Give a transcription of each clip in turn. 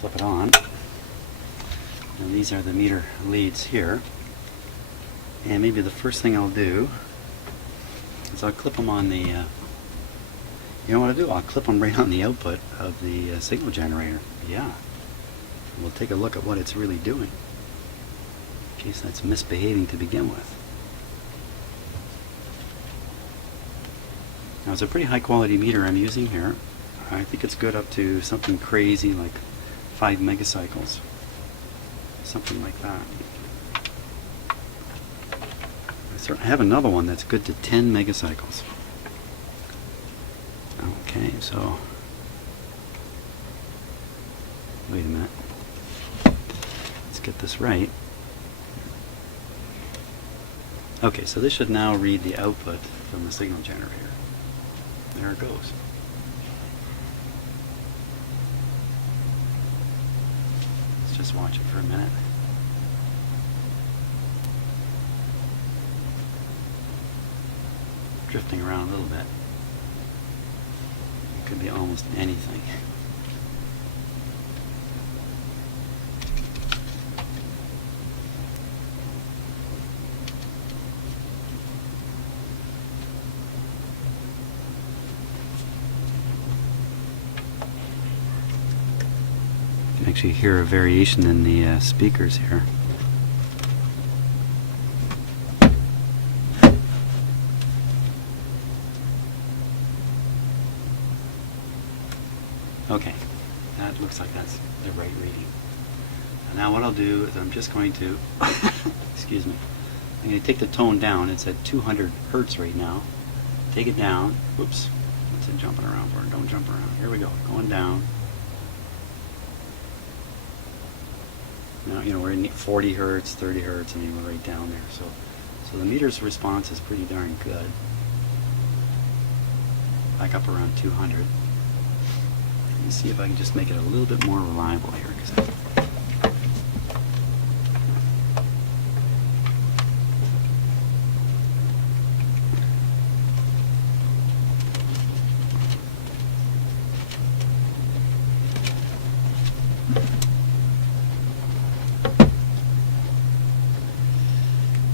flip it on. And these are the meter leads here. And maybe the first thing I'll do is I'll clip them on the, you know what I'll do? I'll clip them right on the output of the signal generator. Yeah. We'll take a look at what it's really doing, in case that's misbehaving to begin with. Now it's a pretty high quality meter I'm using here. I think it's good up to something crazy like 5 megacycles. Something like that. I have another one that's good to 10 megacycles. Okay, so wait a minute. Let's get this right. Okay, so this should now read the output from the signal generator. There it goes. Let's just watch it for a minute. Drifting around a little bit. It could be almost anything. You can actually hear a variation in the speakers here. Okay, that looks like that's the right reading. And now what I'll do is I'm just going to, excuse me, I'm going to take the tone down. It's at 200 hertz right now. Take it down. Whoops, what's it jumping around for? Don't jump around. Here we go, going down. Now, you know, we're in 40 hertz, 30 hertz, I mean, we're right down there. So the meter's response is pretty darn good. Back up around 200. Let me see if I can just make it a little bit more reliable here.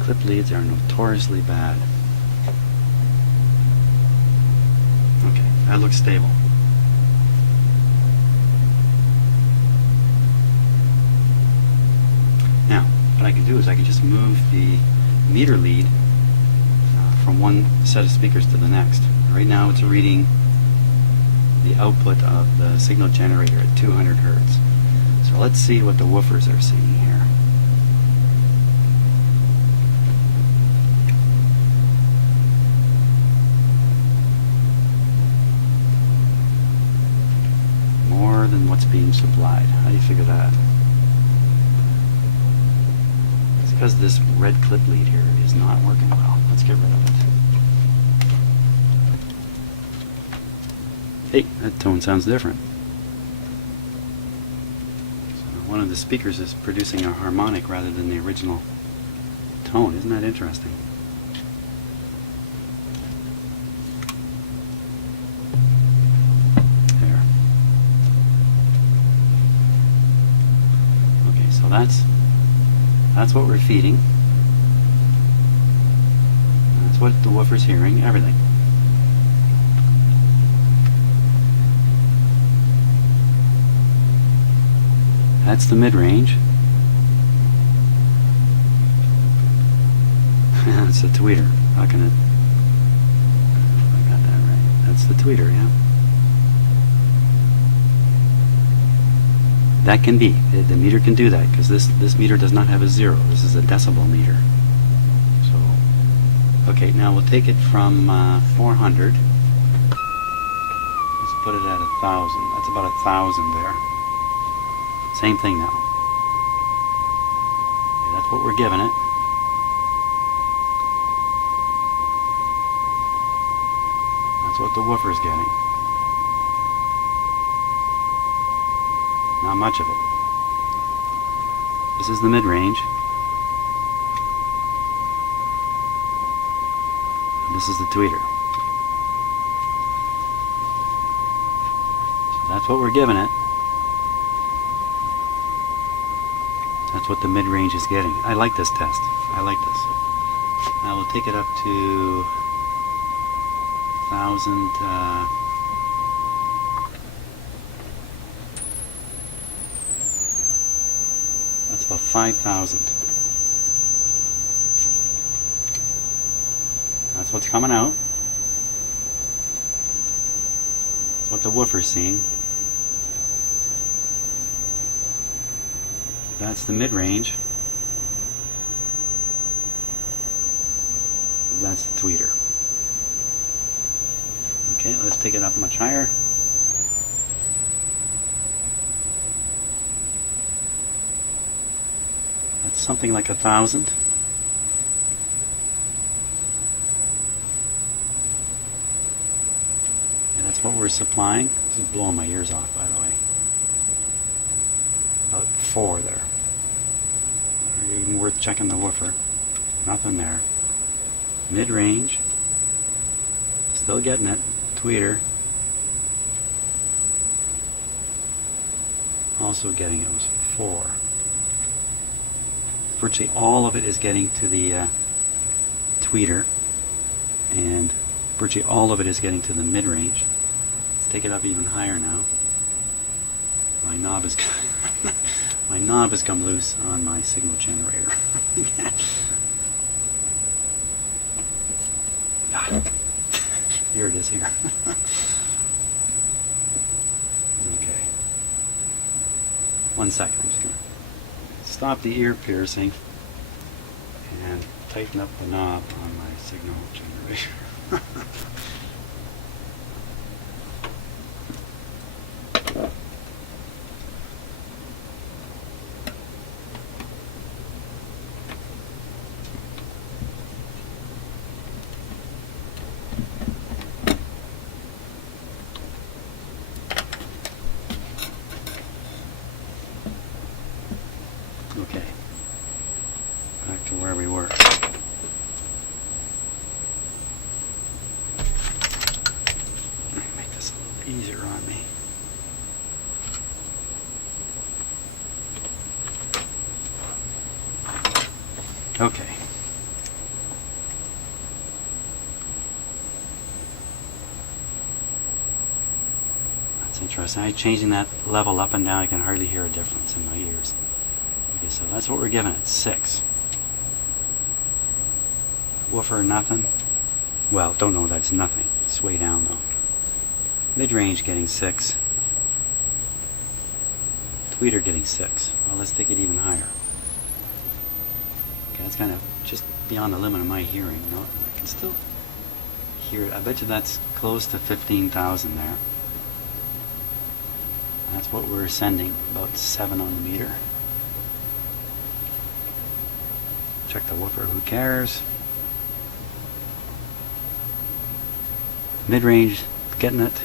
Clip leads are notoriously bad. Okay, that looks stable. Now, what I can do is I can just move the meter lead from one set of speakers to the next. Right now it's reading the output of the signal generator at 200 hertz. So let's see what the woofers are seeing here. More than what's being supplied. How do you figure that? It's because this red clip lead here is not working well. Let's get rid of it. Hey, that tone sounds different. So one of the speakers is producing a harmonic rather than the original tone. Isn't that interesting? There. Okay, so that's what we're feeding. That's what the woofer's hearing, everything. That's the mid-range. That's the tweeter. How can it? I got that right. That's the tweeter, yeah. That can be. The meter can do that because this meter does not have a zero. This is a decibel meter. So, okay, now we'll take it from 400. Let's put it at 1,000. That's about 1,000 there. Same thing now. Okay, that's what we're giving it. That's what the woofer's getting. Not much of it. This is the mid-range. This is the tweeter. So that's what we're giving it. That's what the mid-range is getting. I like this test. I like this. Now we'll take it up to 1,000. That's about 5,000. That's what's coming out. That's what the woofer's seeing. That's the mid-range. That's the tweeter. Okay, let's take it up much higher. That's something like 1,000. And that's what we're supplying. This is blowing my ears off, by the way. About 4 there. Even worth checking the woofer. Nothing there. Mid-range. Still getting it. Tweeter. Also getting it. Was 4. Virtually all of it is getting to the tweeter, and virtually all of it is getting to the mid-range. Let's take it up even higher now. My knob is my knob has come loose on my signal generator. Here it is here. Okay. 1 second. I'm just going to stop the ear piercing and tighten up the knob on my signal generator. Okay, back to where we were. Make this a little easier on me. Okay. That's interesting. I'm changing that level up and down. I can hardly hear a difference in my ears. Okay, so that's what we're giving it, 6. Woofer, nothing. Well, don't know that's nothing. It's way down though. Mid-range getting 6. Tweeter getting 6. Well, let's take it even higher. Okay, that's kind of just beyond the limit of my hearing. You know, I can still hear it. I bet you that's close to 15,000 there. That's what we're sending, about 7 on the meter. Check the woofer, who cares? Mid-range, getting it.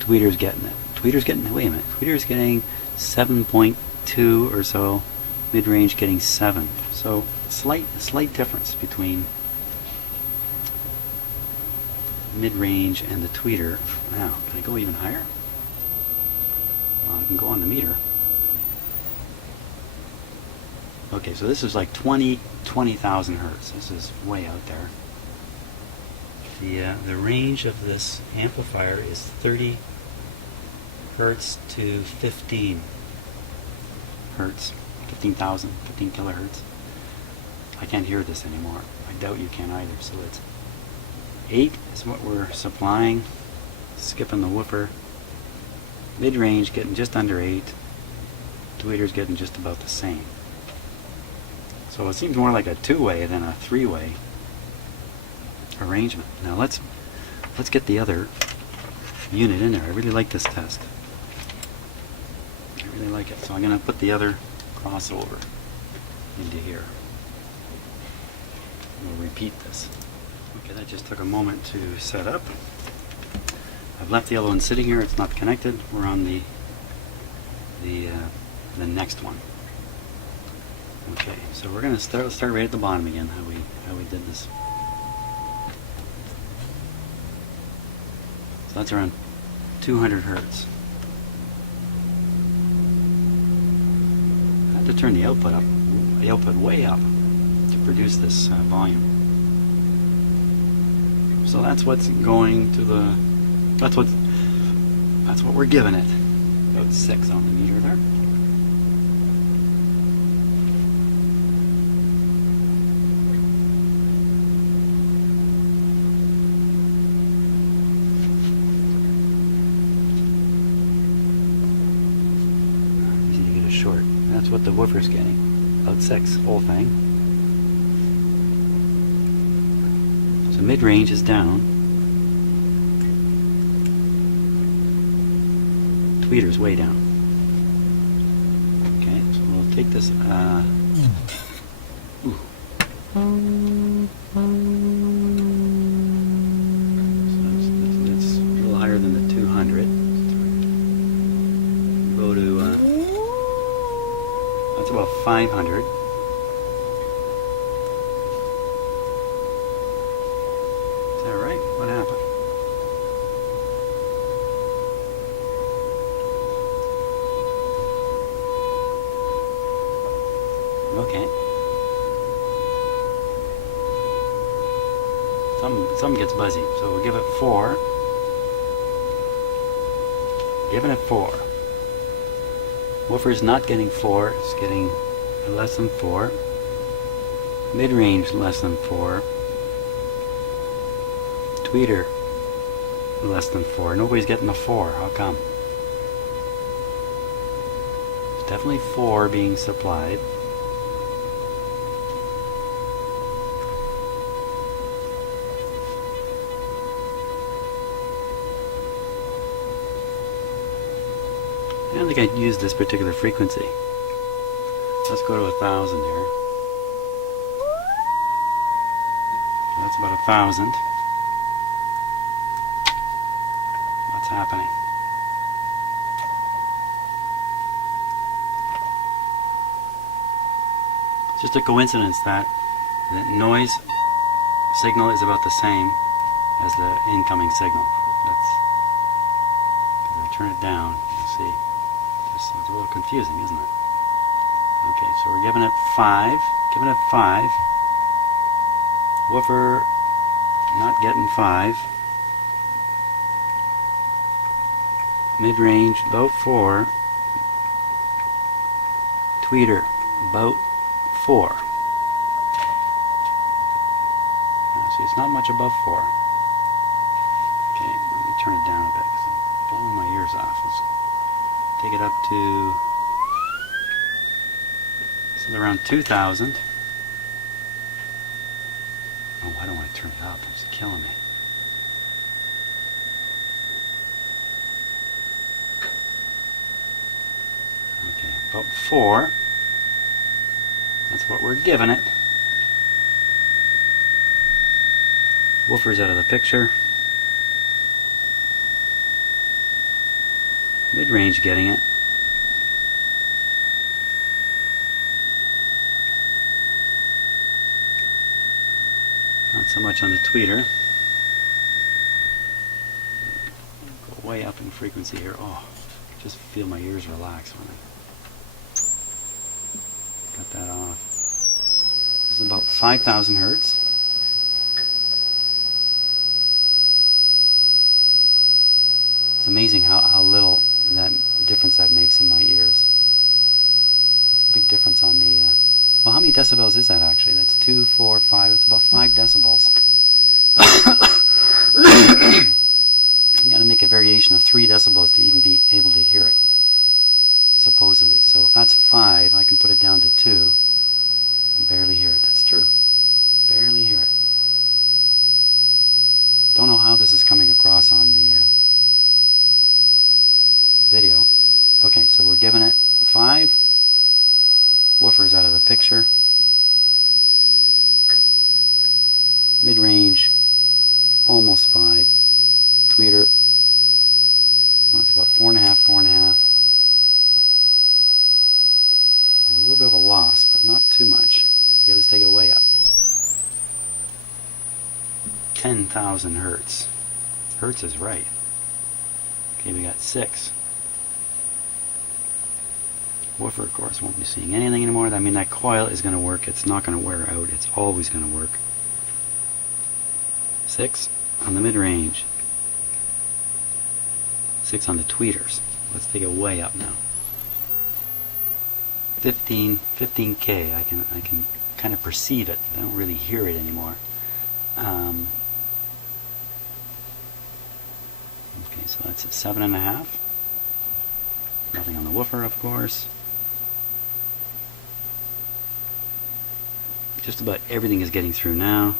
Tweeter's getting it. Tweeter's getting it. Wait a minute. Tweeter's getting 7.2 or so. Mid-range getting 7. So slight difference between mid-range and the tweeter. Now, can I go even higher? Well, I can go on the meter. Okay, so this is like 20,000 hertz. This is way out there. The range of this amplifier is 30 hertz to 15 hertz, 15,000, 15 kilohertz. I can't hear this anymore. I doubt you can either. So it's 8 is what we're supplying. Skipping the woofer. Mid-range getting just under 8. Tweeter's getting just about the same. So it seems more like a 2-way than a 3-way arrangement. Now let's get the other unit in there. I really like this test. I really like it. So I'm going to put the other crossover into here. We'll repeat this. Okay, that just took a moment to set up. I've left the other one sitting here. It's not connected. We're on the next one. Okay, so we're going to start right at the bottom again. How we did this. So that's around 200 hertz. to turn the output up, the output way up, to produce this volume. So that's what's going to the. That's what we're giving it. About 6 on the meter there. Easy to get a short. That's what the woofer's getting. About 6, whole thing. So mid-range is down. Tweeter's way down. Okay, so we'll take this. Ooh. So that's a little higher than the 200. Go to that's about 500. Is that right? What happened? Okay. Something gets buzzy, so we'll give it 4. Giving it 4. Woofer's not getting 4, it's getting less than 4. Mid-range less than 4. Tweeter less than 4. Nobody's getting a 4. How come? There's definitely 4 being supplied. I don't think I'd use this particular frequency. Let's go to 1,000 here. So that's about 1,000. What's happening? It's just a coincidence that the noise signal is about the same as the incoming signal. That's, if I turn it down, you'll see. It's a little confusing, isn't it? Okay, so we're giving it 5. Giving it 5. Woofer not getting 5. Mid-range about 4. Tweeter about 4. See, it's not much above 4. Okay, let me turn it down a bit because I'm blowing my ears off. Let's take it up to around 2,000. Oh, I don't want to turn it up. It's killing me. Okay, about 4. That's what we're giving it. Woofer's out of the picture. Mid-range getting it. Not so much on the tweeter. Go way up in frequency here. Oh, just feel my ears relax when I cut that off. This is about 5,000 hertz. It's amazing how little that difference that makes in my ears. It's a big difference on the well, how many decibels is that actually? That's 2, 4, 5. It's about 5 decibels. You got to make a variation of 3 decibels to even be able to hear it, supposedly. So if that's 5, I can put it down to 2 and barely hear it. That's true. Barely hear it. Don't know how this is coming across on the video. Okay, so we're giving it 5. Woofer's out of the picture. Mid-range, almost 5. Tweeter, well, it's about 4.5, 4.5. A little bit of a loss, but not too much. Okay, let's take it way up. 10,000 hertz. Hertz is right. Okay, we got 6. Woofer, of course, won't be seeing anything anymore. I mean, that coil is going to work. It's not going to wear out. It's always going to work. 6 on the mid-range. 6 on the tweeters. Let's take it way up now. 15K. I can kind of perceive it. I don't really hear it anymore. Okay, so that's at 7.5. Nothing on the woofer, of course. Just about everything is getting through now.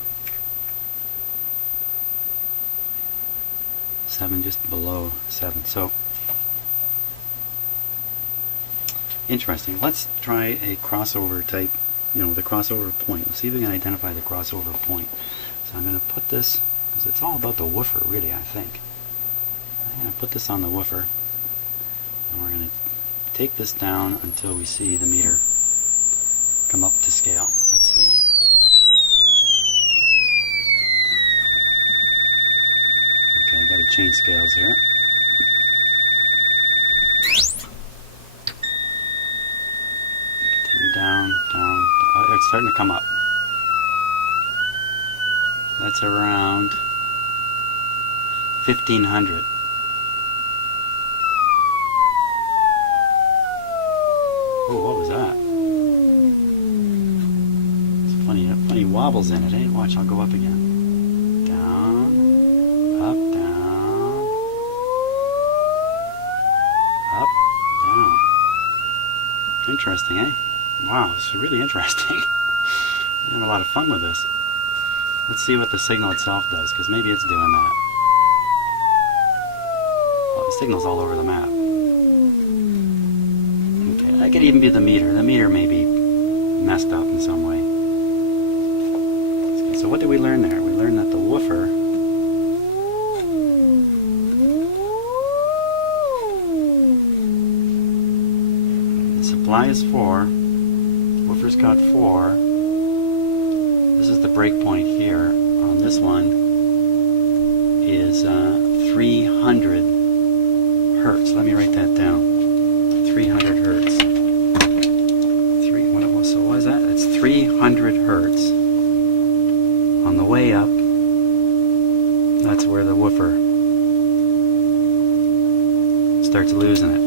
7, just below 7. So interesting. Let's try a crossover type, the crossover point. Let's see if we can identify the crossover point. So I'm going to put this, because it's all about the woofer, really, I think. I'm going to put this on the woofer, and we're going to take this down until we see the meter come up to scale. Let's see. Okay, I got to change scales here. Continue down, down. Oh, it's starting to come up. That's around 1500. Oh, what was that? It's funny wobbles in it, eh? Watch, I'll go up again. Down, up, down, up, down. Interesting, eh? Wow, this is really interesting. I have a lot of fun with this. Let's see what the signal itself does, because maybe it's doing that. Well, the signal's all over the map. Okay, that could even be the meter. The meter may be messed up in some way. Okay, so what did we learn there? We learned that the woofer the supply is 4. Woofer's got 4. This is the break point here. On this one is 300 hertz. Let me write that down. 300 hertz. So what is that? It's 300 hertz. On the way up, that's where the woofer starts losing it.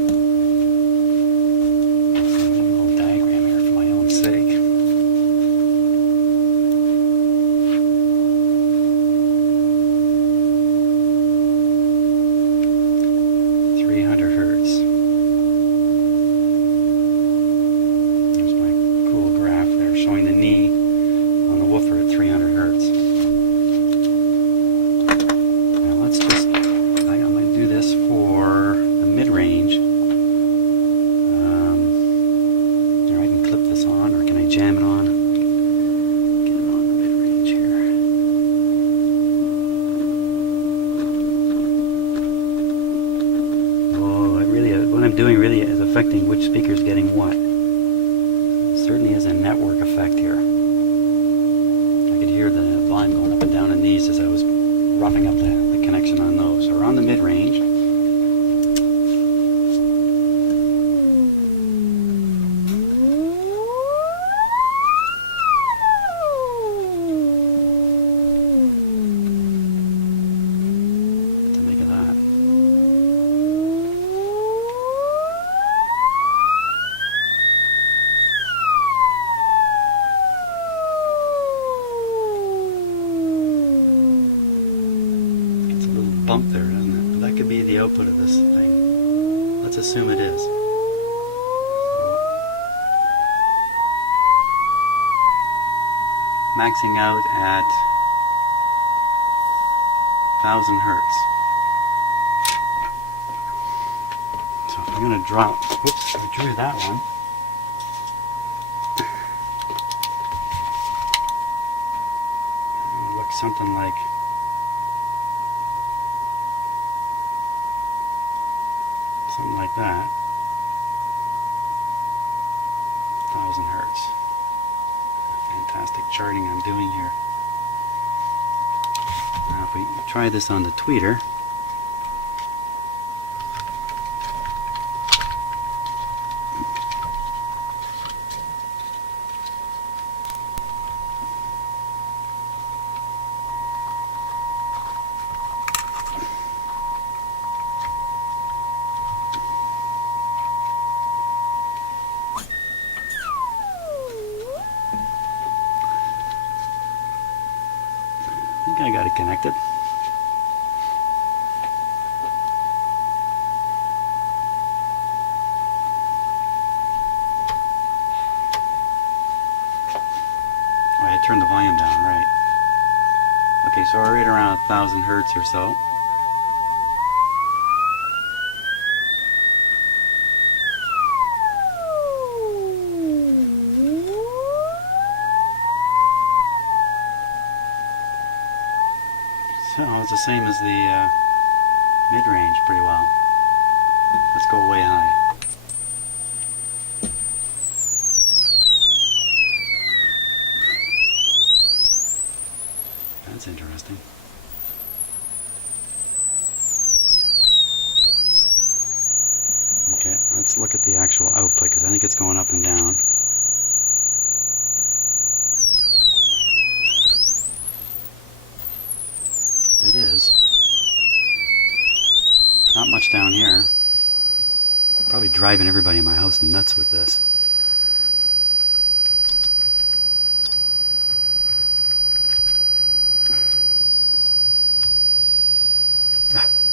A little diagram here for my own sake. 300 hertz. There's my cool graph there showing the knee on the woofer at 300 hertz. Now let's just, I'm going to do this for the mid-range. Here, I can clip this on, or can I jam it on? Get it on the mid-range here. What I'm doing really is affecting which speaker is getting what. There certainly is a network effect here. I could hear the volume going up and down in these as I was roughing up the connection on those. So we're on the mid-range. What to make of that? Bump there, doesn't it? That could be the output of this thing. Let's assume it is. Maxing out at 1000 hertz. So if I'm going to drop, whoops, I drew that one. It'll look something like that. 1000 hertz. Fantastic charting I'm doing here. Now if we try this on the tweeter, I got it connected. Oh, I turned the volume down, right. Okay, so we're right around 1,000 hertz or so. So it's the same as the mid-range pretty well. Let's go way high. That's interesting. Okay, let's look at the actual output because I think it's going up and down. It is. Not much down here. Probably driving everybody in my house nuts with this.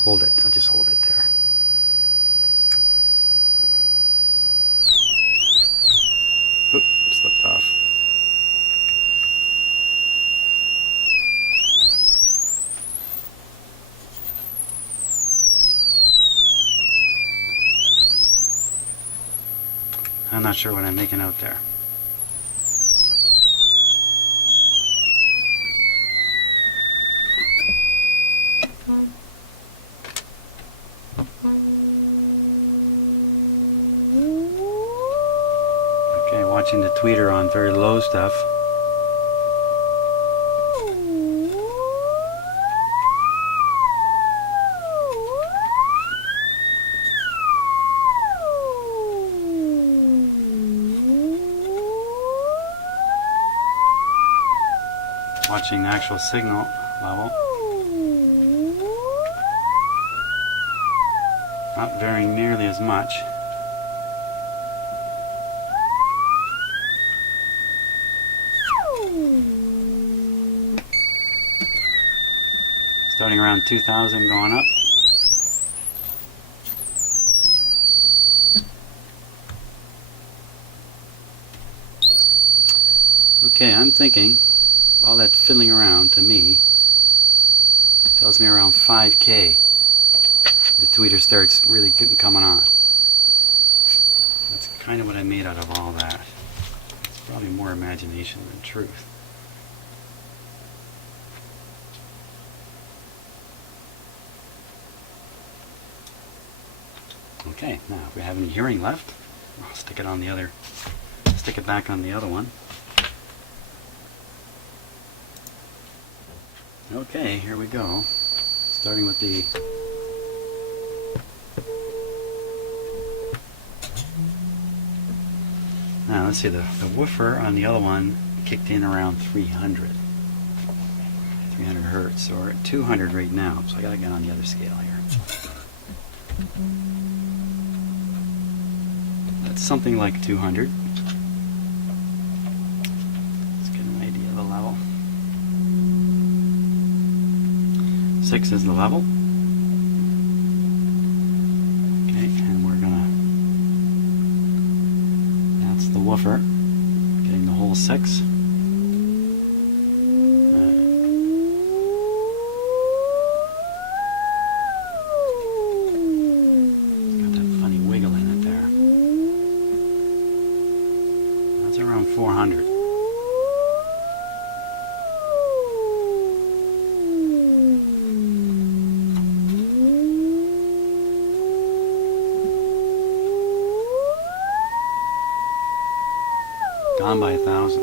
Hold it. I'll just hold it there. Oop, slipped off. I'm not sure what I'm making out there. Okay, watching the tweeter on very low stuff. Watching the actual signal level. Not varying nearly as much. Starting around 2,000 going up. Okay, I'm thinking all that fiddling around to me tells me around 5K the tweeter starts really coming on. That's kind of what I made out of all that. It's probably more imagination than truth. Okay, now if we have any hearing left, I'll stick it back on the other one. Okay, here we go. Starting with the now let's see, the woofer on the other one kicked in around 300 hertz, or at 200 right now, so I gotta get on the other scale here. That's something like 200. Let's get an idea of the level. 6 is the level. Okay, and we're gonna, that's the woofer, getting the whole 6. Got that funny wiggle in it there. That's around 400. Gone by 1,000.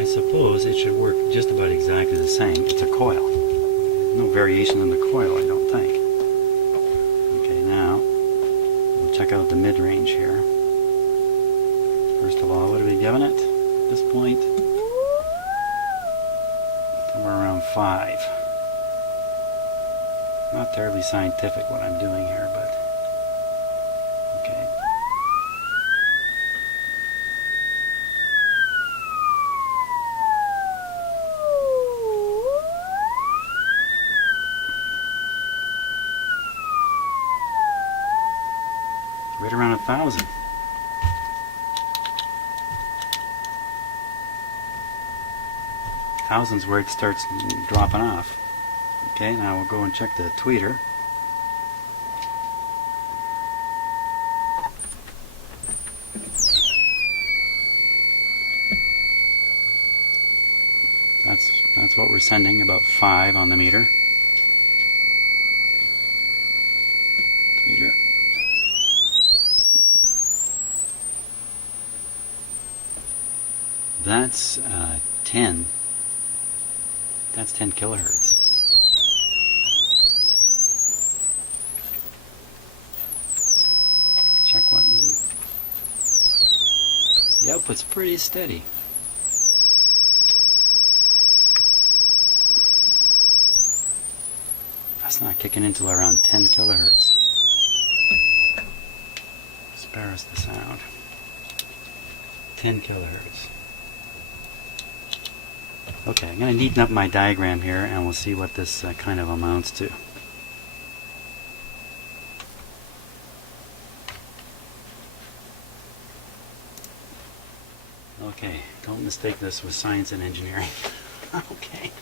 I suppose it should work just about exactly the same. It's a coil. No variation in the coil, I don't think. Okay, now we'll check out the mid-range here. First of all, what are we giving it at this point? Somewhere around 5. Not terribly scientific what I'm doing here, but okay. right around 1,000. Thousands where it starts dropping off. Okay, now we'll go and check the tweeter. That's what we're sending, about 5 on the meter. Tweeter. That's 10. That's 10 kilohertz. Check what. The output's pretty steady. That's not kicking until around 10 kilohertz. Spare us the sound. 10 kilohertz. Okay, I'm going to neaten up my diagram here and we'll see what this kind of amounts to. Okay, don't mistake this with science and engineering. Okay,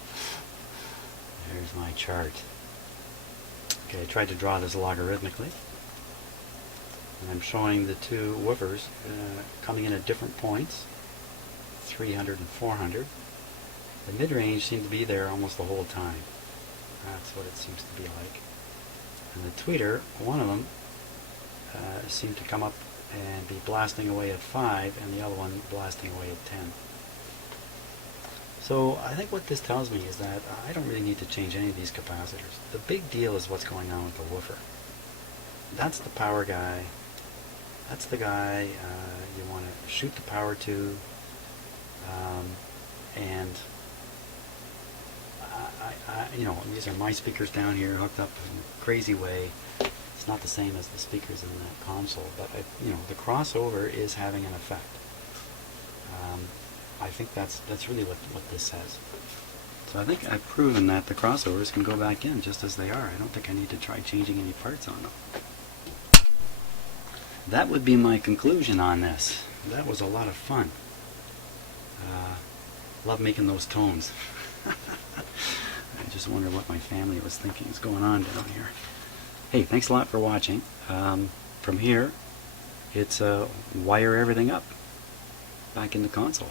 there's my chart. Okay, I tried to draw this logarithmically. And I'm showing the two woofers coming in at different points, 300 and 400. The mid-range seemed to be there almost the whole time. That's what it seems to be like. And the tweeter, one of them, seemed to come up and be blasting away at 5, and the other one blasting away at 10. So I think what this tells me is that I don't really need to change any of these capacitors. The big deal is what's going on with the woofer. That's the power guy. That's the guy you want to shoot the power to. And you know, these are my speakers down here hooked up in a crazy way. It's not the same as the speakers in that console, but you know, the crossover is having an effect. I think that's really what this says. So I think I've proven that the crossovers can go back in just as they are. I don't think I need to try changing any parts on them. That would be my conclusion on this. That was a lot of fun. Love making those tones. I just wonder what my family was thinking is going on down here. Hey, thanks a lot for watching. From here, it's wire everything up back in the console.